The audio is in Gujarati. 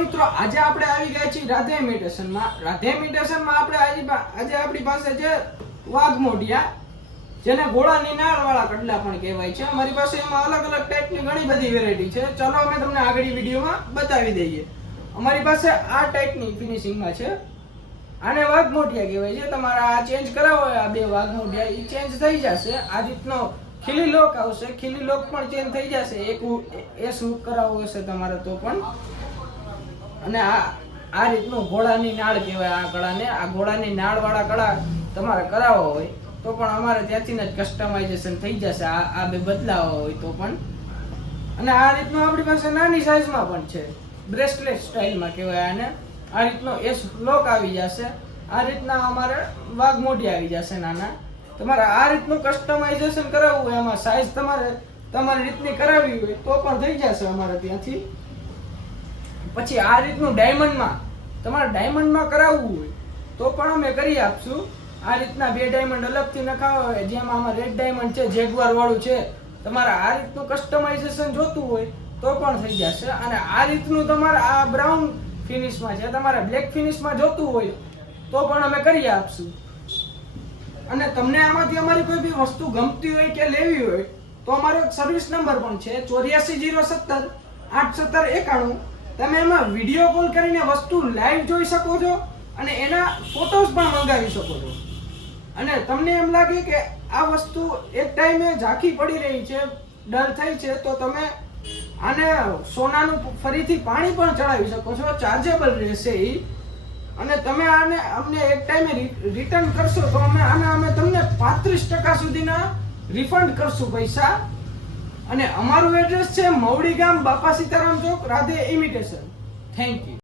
મિત્રો, આજે આપણે આવી ગયા છીએ રાધે ઇમિટેશનમાં રાધે ઇમિટેશનમાં આપણે આજે આજે આપણી પાસે છે વાઘમોઢિયા, જેને ગોળાની નાળ વાળા કડલા પણ કહેવાય છે. અમારી પાસે એમાં અલગ અલગ ટાઈપની ઘણી બધી વેરાયટી છે. ચલો અમે તમને આગળ વિડીયોમાં બતાવી દઈએ. અમારી પાસે આ ટાઈપની ફિનિશિંગમાં છે. આને વાઘમોઢિયા કહેવાય છે. તમારે આ ચેન્જ કરાવો આ બે વાઘમોઢિયા એ ચેન્જ થઈ જશે. આ રીતનો ખીલી લોક આવશે. ખીલી લોક પણ ચેન્જ થઈ જશે. એક એ શું કરાવવો હશે તમારે તો પણ અને આ આ રીતનું ઘોડાની નાળ કહેવાય આ કળાને. આ ઘોડાની નાળવાળા કળા તમારે કરાવવા હોય તો પણ અમારે ત્યાંથી જ કસ્ટમાઇઝેશન થઈ જશે. આ આ બે બદલાવા હોય તો પણ. અને આ રીતનું આપણી પાસે નાની સાઇઝમાં પણ છે. બ્રેસલેટ સ્ટાઇલમાં કહેવાય આને. આ રીતનો એસ લોક આવી જશે. આ રીતના અમારે વાઘ મોઢી આવી જશે નાના. તમારે આ રીતનું કસ્ટમાઇઝેશન કરાવવું હોય એમાં સાઈઝ તમારે, તમારી રીતની કરાવવી હોય તો પણ થઈ જશે અમારે ત્યાંથી. પછી આ રીતનું ડાયમંડમાં તમારે ડાયમંડમાં કરાવવું હોય, તો પણ અમે કરી આપશું. આ રીતના બે ડાયમંડ અલગથી નખાવા હોય, જેમાં આમાં રેડ ડાયમંડ છે જેગવાર વાળું છે, તમારે આ રીતનું કસ્ટમાઇઝેશન જોતું હોય, તો પણ થઈ જશે. અને આ રીતનું તમારે આ બ્રાઉન ફિનિશમાં છે, તમારે બ્લેક ફિનિશમાં જોતું હોય, તો પણ અમે કરી આપશું. અને તમને આમાંથી અમારી કોઈ બી વસ્તુ ગમતી હોય કે લેવી હોય, તો અમારો સર્વિસ નંબર પણ છે, ચોર્યાસી જીરો સત્તર, આઠ સત્તર એકાણું તમે એમાં વીડિયો કોલ કરીને વસ્તુ લાઈવ જોઈ શકો છો અને એના ફોટોસ પણ મંગાવી શકો છો. અને તમને એમ લાગે કે આ વસ્તુ એક ટાઈમે ઝાંખી પડી રહી છે, ડર થઈ છે, તો તમે આને સોનાનું ફરીથી પાણી પણ ચડાવી શકો છો ચાર્જેબલ રહેશે એ અને તમે આને, અમને એક ટાઈમે રિટર્ન કરશો તો અમે, આને અમે તમને પાંત્રીસ ટકા સુધીના રિફંડ કરશું પૈસા. અને અમારું એડ્રેસ છે મવડી ગામ Bapa Sitaram Chowk Radhe imitation thank you